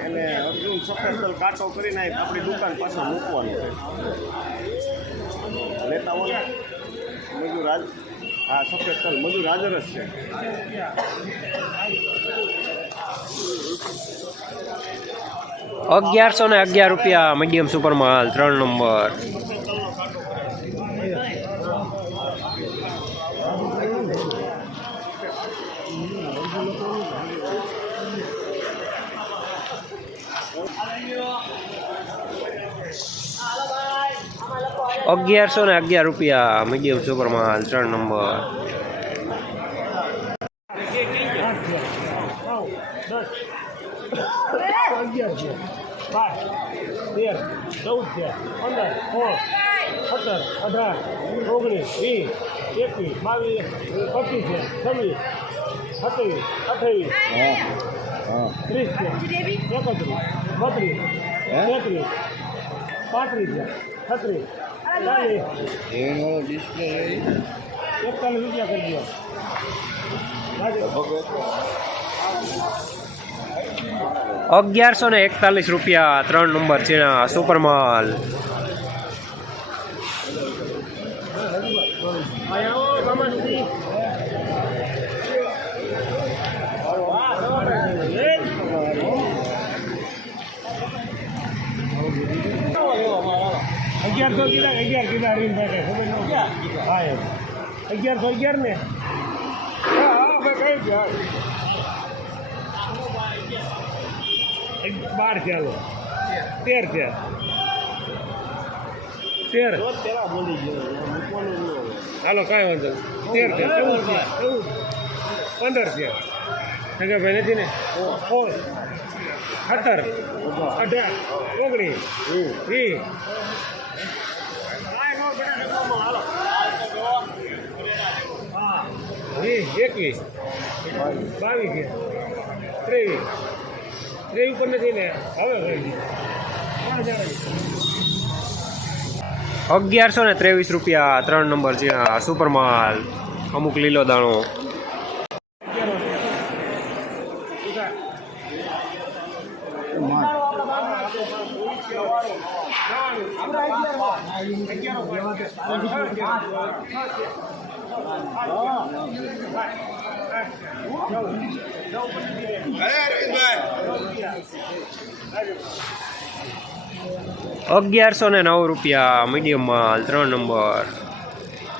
એને અર્જુન સફેદ કાંટો કરીને આપણી દુકાન પાસે મૂકવાનું છે લેતા હો મજૂર હા સફેદ તલ મજૂર હાજર જ છે અગિયારસો ને અગિયાર રૂપિયા મીડિયમ સુપર માલ ત્રણ નંબર અગિયારસો ને અગિયાર રૂપિયા. મીડિયમ સુપર માલ ત્રણ નંબર. અગિયાર છે બાર ચૌદ છે પંદર સોળ સત્તર અઢાર, ઓગણીસ, વીસ, એકવીસ, બાવીસ, પચીસ છે છવ્વીસ, સત્યાવીસ, અઠ્યાવીસ ત્રીસ એકત્રીસ બત્રીસ તેત્રીસ પાંત્રીસ છત્રીસ ચાલીસ એકતાલીસ અગિયારસો ને એકતાલીસ રૂપિયા ત્રણ નંબર ચીણા સુપર માલ અગિયારસો કીધા અગિયાર કીધા અરવિંદભાઈ ખબર ન હા એમ. અગિયારસો અગિયાર ને? હા હા ભાઈ કઈ ગયા બાર ચાલો તેર છે. તેર. હાલો કાંઈ વાંધો નહીં. તેર છે ચૌદ છે પંદર છે. ભાઈ નથી ને સોળ સત્તર. અઢાર. ઓગણીસ. વીસ. વીસ, એકવીસ. બાવીસ ત્રેવીસ. ત્રેવીસ ઉપર નથી ને, હવે અગિયારસો ને ત્રેવીસ રૂપિયા ત્રણ નંબર છે સુપર માલ અમુક લીલો દાણો. અગિયારસો ને નવ રૂપિયા મીડિયમ માલ ત્રણ નંબર